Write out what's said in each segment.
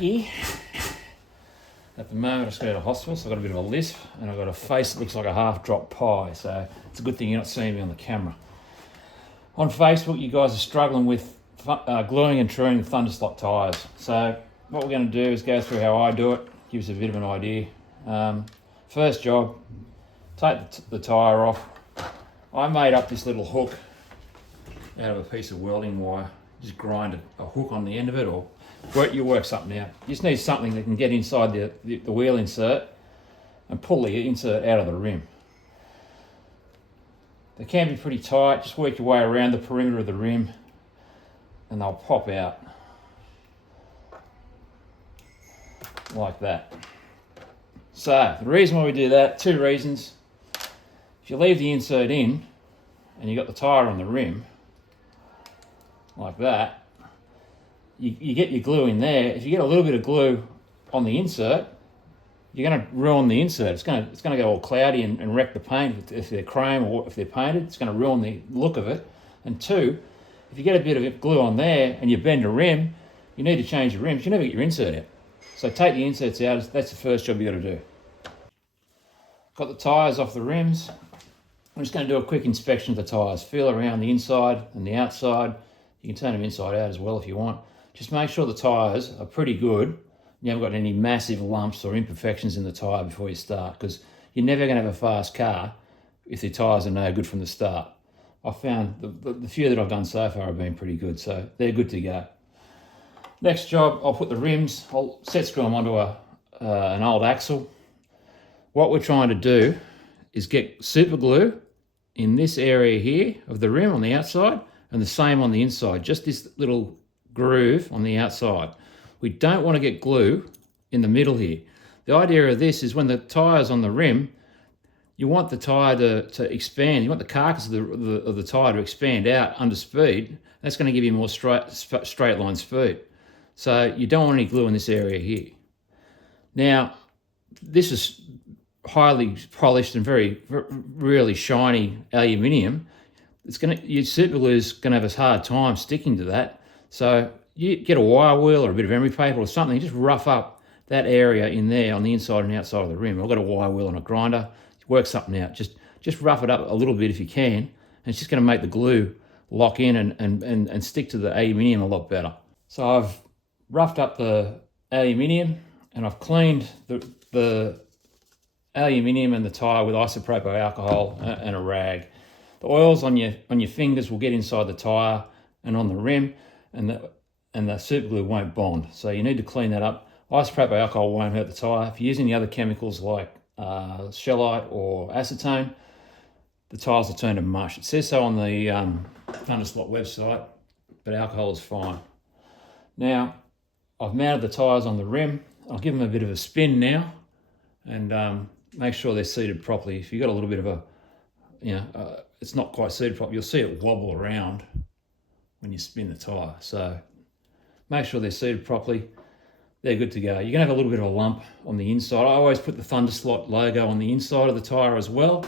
achy. At the moment, I just got out of hospital, so I've got a bit of a lisp, and I've got a face that looks like a half-dropped pie, so it's a good thing you're not seeing me on the camera. On Facebook, you guys are struggling with gluing and truing the Thunderslot tyres. So what we're going to do is go through how I do it, give us a bit of an idea. First job, take the tyre off. I made up this little hook out of a piece of welding wire. Just grind a hook on the end of it, or you work something out. You just need something that can get inside the wheel insert and pull the insert out of the rim. They can be pretty tight. Just work your way around the perimeter of the rim and they'll pop out like that. So the reason why we do that, two reasons. If you leave the insert in and you got the tyre on the rim like that, you get your glue in there. If you get a little bit of glue on the insert, you're going to ruin the insert. It's going to go all cloudy and wreck the paint. If they're chrome or if they're painted, it's going to ruin the look of it. And two, if you get a bit of glue on there and you bend a rim, you need to change the rims. You never get your insert out. So take the inserts out. That's the first job you got to do. Got the tyres off the rims. I'm just going to do a quick inspection of the tyres. Feel around the inside and the outside. You can turn them inside out as well if you want. Just make sure the tyres are pretty good. You haven't got any massive lumps or imperfections in the tyre before you start, because you're never going to have a fast car if the tyres are no good from the start. I found the few that I've done so far have been pretty good, so they're good to go. Next job, I'll put the rims, I'll set screw them onto an old axle. What we're trying to do is get super glue in this area here of the rim on the outside and the same on the inside, just this little groove on the outside. We don't want to get glue in the middle here. The idea of this is when the tyre's on the rim, you want the tyre to expand. You want the carcass of the tyre to expand out under speed. That's going to give you more straight line speed. So you don't want any glue in this area here. Now, this is highly polished and really shiny aluminium. Your super glue is going to have a hard time sticking to that. So you get a wire wheel or a bit of emery paper or something, just rough up that area in there on the inside and outside of the rim. I've got a wire wheel and a grinder. Work something out. Just rough it up a little bit if you can, and it's just going to make the glue lock in and stick to the aluminium a lot better. So I've roughed up the aluminium and I've cleaned the aluminium and the tyre with isopropyl alcohol and a rag. The oils on your fingers will get inside the tyre and on the rim, and the super glue won't bond. So you need to clean that up. Isopropyl alcohol won't hurt the tyre. If you're using the other chemicals like shellite or acetone, the tyres will turn to mush. It says so on the Thunderslot website, but alcohol is fine. Now, I've mounted the tyres on the rim. I'll give them a bit of a spin now and make sure they're seated properly. If you've got a little bit of it's not quite seated properly, you'll see it wobble around when you spin the tyre. So make sure they're seated properly. They're good to go. You're going to have a little bit of a lump on the inside. I always put the Thunderslot logo on the inside of the tyre as well.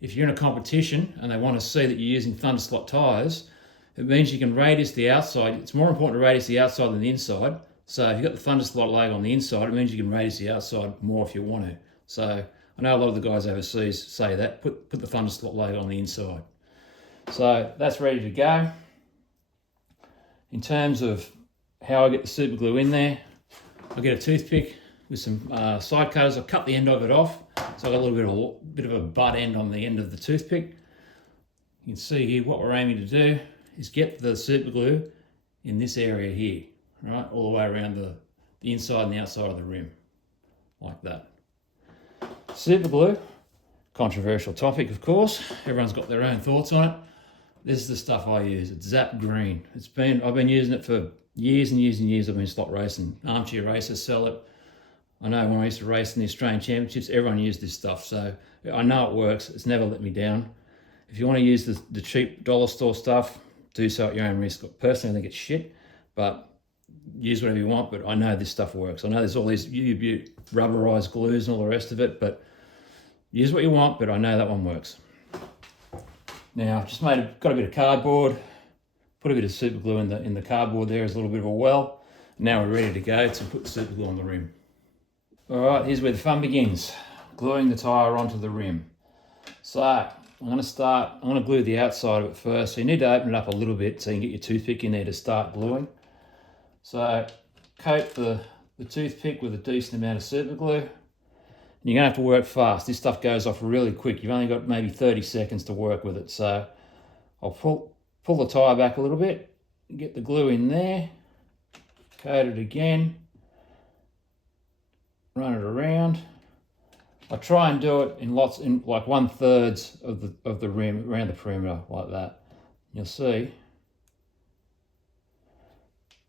If you're in a competition and they want to see that you're using Thunderslot tyres, it means you can radius the outside. It's more important to radius the outside than the inside. So if you've got the Thunderslot logo on the inside, it means you can radius the outside more if you want to. So I know a lot of the guys overseas say that. Put the Thunderslot logo on the inside. So that's ready to go. In terms of how I get the super glue in there, I get a toothpick with some side cutters. I cut the end of it off, so I got a little bit of a butt end on the end of the toothpick. You can see here what we're aiming to do is get the super glue in this area here, right, all the way around the inside and the outside of the rim, like that. Super glue, controversial topic, of course. Everyone's got their own thoughts on it. This is the stuff I use. It's Zap Green. I've been using it for years and years and years. I've been slot racing. Armchair racers sell it. I know when I used to race in the Australian Championships, everyone used this stuff. So I know it works. It's never let me down. If you want to use the cheap dollar store stuff, do so at your own risk. Personally, I think it's shit, but use whatever you want. But I know this stuff works. I know there's all these rubberized glues and all the rest of it, but use what you want, but I know that one works. Now, I've just got a bit of cardboard, put a bit of super glue in the cardboard there as a little bit of a well, Now we're ready to go to put super glue on the rim. All right, here's where the fun begins. Gluing the tyre onto the rim. So I'm going to glue the outside of it first. So you need to open it up a little bit so you can get your toothpick in there to start gluing. So coat the toothpick with a decent amount of super glue. And you're going to have to work fast. This stuff goes off really quick. You've only got maybe 30 seconds to work with it. So I'll pull the tyre back a little bit, get the glue in there, coat it again, run it around. I try and do it in lots, in like 1/3 of the rim, around the perimeter like that. You'll see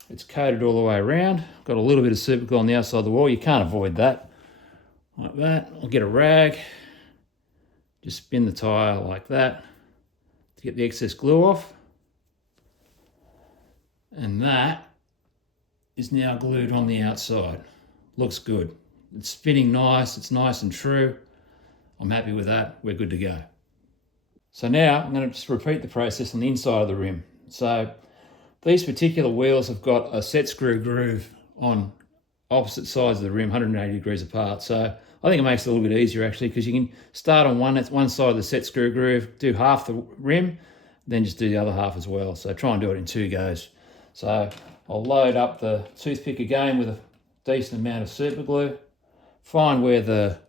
it's coated all the way around. Got a little bit of super glue on the outside of the wall. You can't avoid that. Like that. I'll get a rag, just spin the tyre like that to get the excess glue off. And that is now glued on the outside. Looks good. It's spinning nice, it's nice and true. I'm happy with that, we're good to go. So now I'm going to just repeat the process on the inside of the rim. So these particular wheels have got a set screw groove on opposite sides of the rim, 180 degrees apart. So I think it makes it a little bit easier actually, because you can start on one side of the set screw groove, do half the rim, then just do the other half as well. So try and do it in 2 goes. So I'll load up the toothpick again with a decent amount of super glue. Find where the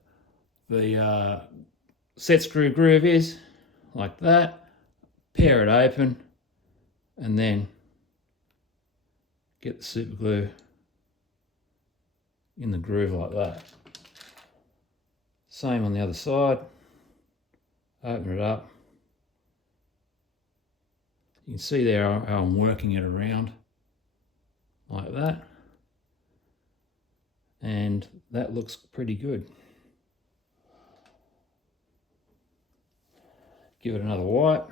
set screw groove is, like that. Pare it open, and then get the super glue in the groove like that. Same on the other side. Open it up. You can see there how I'm working it around, like that. And that looks pretty good. Give it another wipe.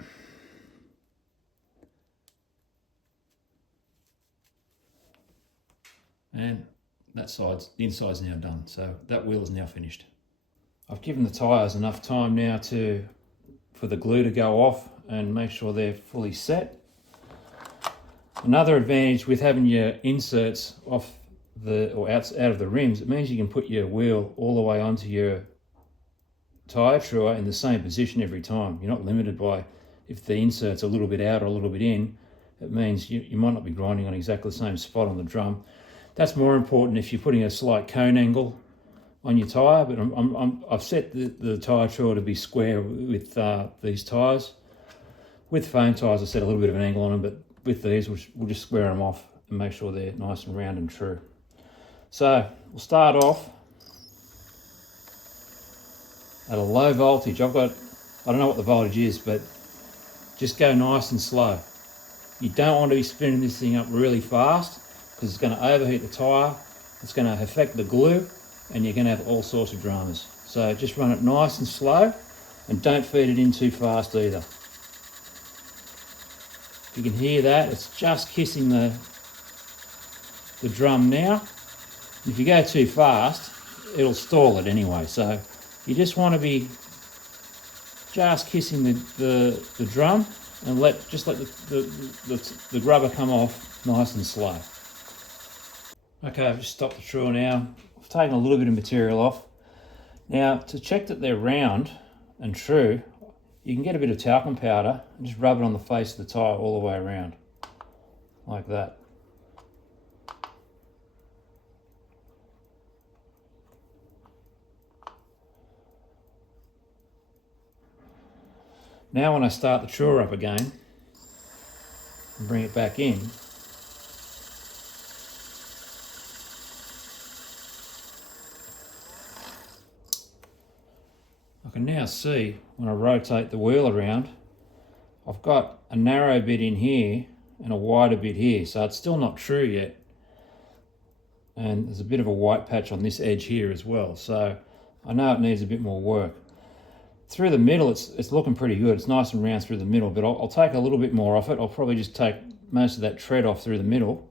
And the inside's now done. So that wheel is now finished. I've given the tyres enough time now for the glue to go off and make sure they're fully set. Another advantage with having your inserts off out of the rims, it means you can put your wheel all the way onto your tyre truer in the same position every time. You're not limited by if the insert's a little bit out or a little bit in. It means you might not be grinding on exactly the same spot on the drum. That's more important if you're putting a slight cone angle on your tyre, but I've set the tyre truer to be square with these tyres. With foam tyres, I set a little bit of an angle on them, but with these, we'll just square them off and make sure they're nice and round and true. So we'll start off at a low voltage. I don't know what the voltage is, but just go nice and slow. You don't want to be spinning this thing up really fast because it's going to overheat the tyre, it's going to affect the glue, and you're going to have all sorts of dramas. So just run it nice and slow, and don't feed it in too fast either. You can hear that, it's just kissing the drum now. If you go too fast, it'll stall it anyway. So you just want to be just kissing the drum and just let the rubber come off nice and slow. Okay, I've just stopped the truer now. I've taken a little bit of material off. Now, to check that they're round and true, you can get a bit of talcum powder and just rub it on the face of the tyre all the way around, like that. Now when I start the truer up again and bring it back in, I can now see when I rotate the wheel around, I've got a narrow bit in here and a wider bit here, so it's still not true yet. And there's a bit of a white patch on this edge here as well, so I know it needs a bit more work. Through the middle, it's looking pretty good. It's nice and round through the middle, but I'll take a little bit more off it. I'll probably just take most of that tread off through the middle.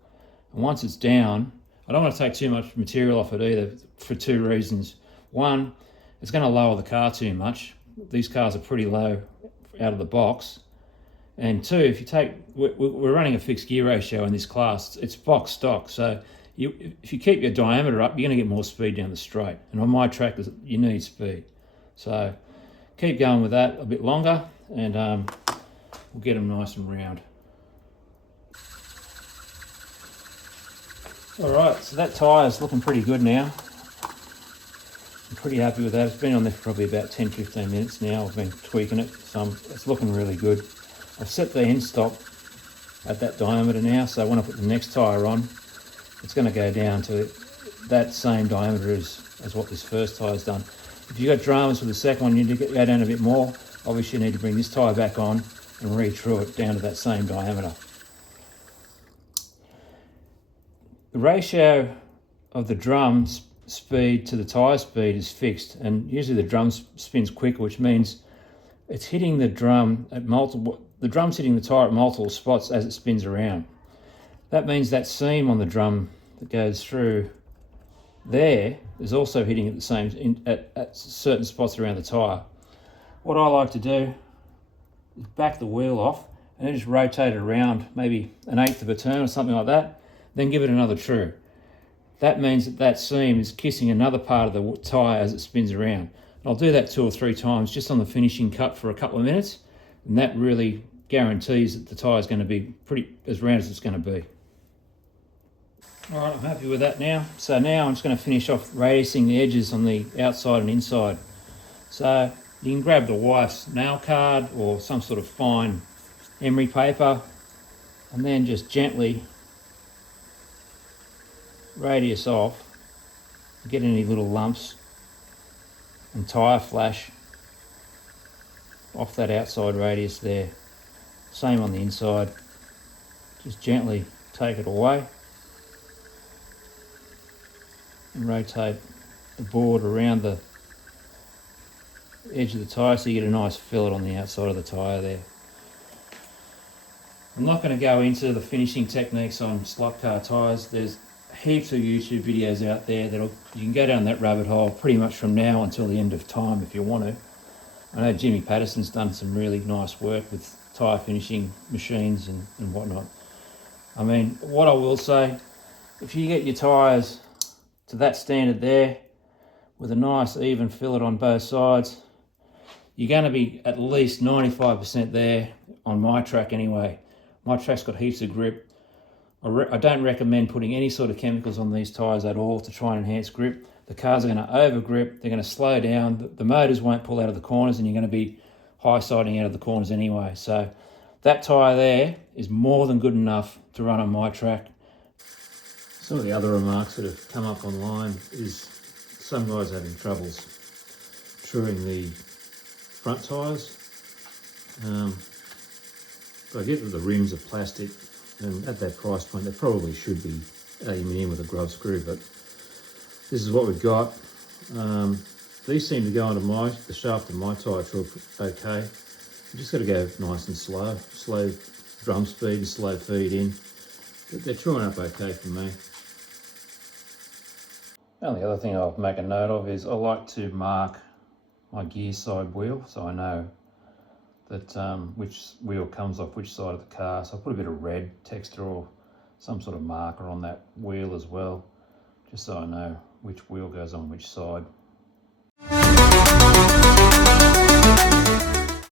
And once it's down, I don't want to take too much material off it either, for 2 reasons. One, it's going to lower the car too much. These cars are pretty low out of the box. And 2, if you take, we're running a fixed gear ratio in this class. It's box stock, so if you keep your diameter up, you're going to get more speed down the straight. And on my track, you need speed. So keep going with that a bit longer, and we'll get them nice and round. All right, so that tyre's looking pretty good now. I'm pretty happy with that. It's been on there for probably about 10-15 minutes now. I've been tweaking it, so it's looking really good. I've set the end stop at that diameter now, so when I put the next tyre on, it's going to go down to that same diameter as what this first tyre's done. If you've got dramas with the second one, you need to go down a bit more. Obviously, you need to bring this tyre back on and re-true it down to that same diameter. The ratio of the drum speed to the tyre speed is fixed, and usually the drum spins quicker, which means it's hitting the drum at the drum's hitting the tyre at multiple spots as it spins around. That means that seam on the drum that goes through there is also hitting at the same at certain spots around the tyre. What I like to do is back the wheel off and then just rotate it around maybe 1/8 of a turn or something like that, then give it another true. That means that seam is kissing another part of the tyre as it spins around. And I'll do that 2 or 3 times just on the finishing cut for a couple of minutes, and that really guarantees that the tyre is going to be pretty as round as it's going to be. All right, I'm happy with that now. So now I'm just going to finish off radiusing the edges on the outside and inside. So you can grab the wife's nail card or some sort of fine emery paper, and then just gently radius off, get any little lumps and tyre flash off that outside radius there. Same on the inside, just gently take it away and rotate the board around the edge of the tyre so you get a nice fillet on the outside of the tyre there. I'm not going to go into the finishing techniques on slot car tyres. There's heaps of YouTube videos out there that you can go down that rabbit hole pretty much from now until the end of time if you want to. I know Jimmy Patterson's done some really nice work with tyre finishing machines and whatnot. I mean, what I will say, if you get your tyres to that standard there with a nice even fillet on both sides, you're going to be at least 95% there on my track anyway. My track's got heaps of grip. I don't recommend putting any sort of chemicals on these tyres at all to try and enhance grip. The cars are going to over grip, they're going to slow down, the motors won't pull out of the corners, and you're going to be high siding out of the corners anyway. So that tyre there is more than good enough to run on my track. Some of the other remarks that have come up online is some guys are having troubles truing the front tyres. But I get that the rims are plastic, and at that price point they probably should be aluminium with a grub screw, but this is what we've got. These seem to go into the shaft of my tyre true okay. You just got to go nice and slow drum speed and slow feed in, but they're truing up okay for me. The only other thing I'll make a note of is I like to mark my gear side wheel so I know that which wheel comes off which side of the car. So I'll put a bit of red texture or some sort of marker on that wheel as well, just so I know which wheel goes on which side.